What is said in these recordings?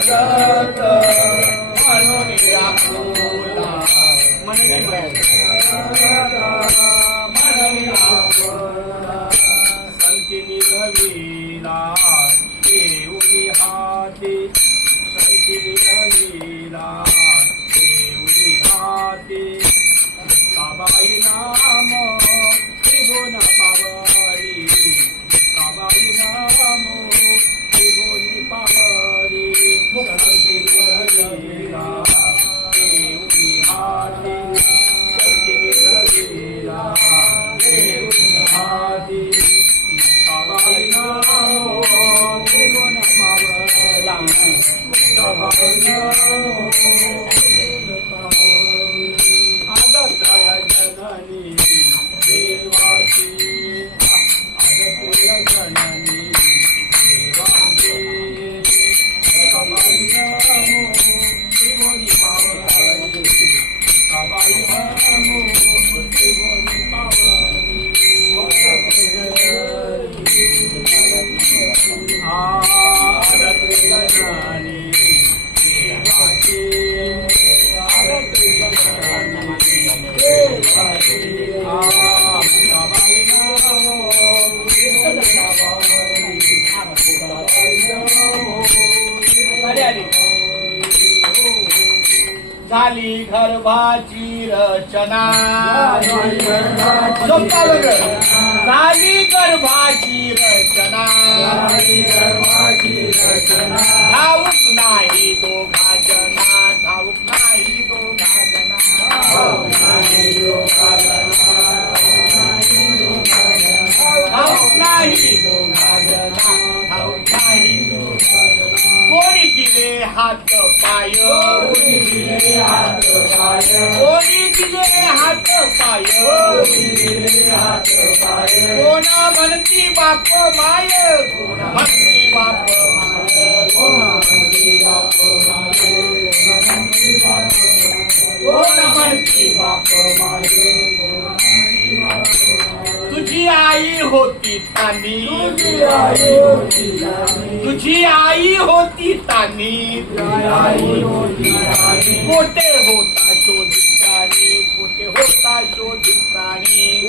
लागत म्हणून आपुला म्हणून संतीनी रवीला देऊनी हाती संतीनी रवीला देऊनी हाती काबाई नाम त्रिभुवन पावरी काबाई नाम त्रिभुवनी पावरी संतीनी रवीला देऊनी हाती संतीनी रवीला देऊनी हाती काबाई नाम त्रिभुवन पावरी काबाई नाम आदत्तया जननी देवाची आदत्तया जननी देवाची काबाई नाम त्रिभुवनी पावरी काबाई नाम त्रिभुवनी पावरी आदत्तया जननी देवाची आदत्तया झाली गर्भाची रचना झाली गर्भाची रचना ठाऊक नाही दोघा जना ठाऊक नाही दोघा जना ठाऊक नाही दोघा जना ठाऊक नाही कोणी दिले हात पाय कोणी दिले हात पाय कोण म्हणती बाप माय कोण म्हणती बाप कोण म्हणती बाप तुझी आई होती तानी तुझी आई होती तानी कोठे होता शोधित प्राणी कोठे होता शोधित प्राणी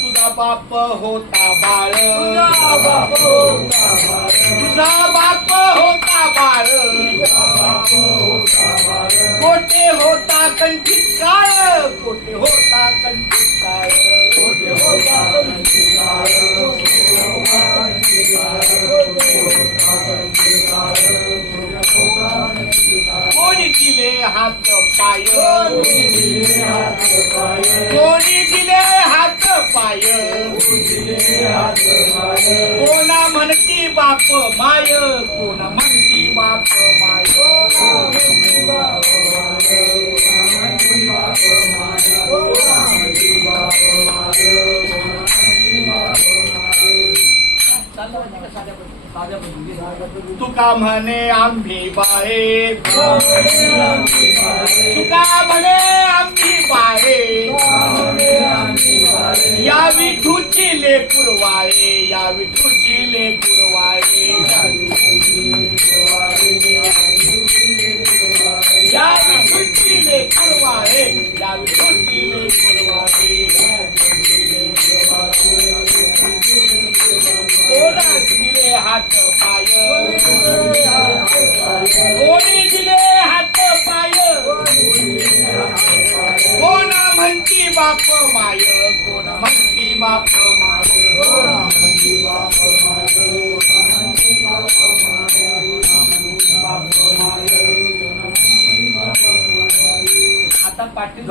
तुझा बाप होता बाळ तुझा बाप होता बाळ कोठे होता कंठीत काळ कोठे होता कंठीत काळ कोठे होता कंठीत काळ कोणी दिले हात पाय कोणी दिले हात पाय कोणा म्हणती बाप माय कोणा म्हणती बाप माय तुका म्हणे आम्ही बाळे तुका म्हणे आम्ही बाळे या विठूची लेकुरवाळे या विठूची लेकुरवाळे या विठूची लेकुरवाळे या विठूची लेकुरवाळे कोणा दिले हात पाय कोणी दिले हात पाय कोणा म्हणती बाप माय कोणा म्हणती बाप माय आता पाटील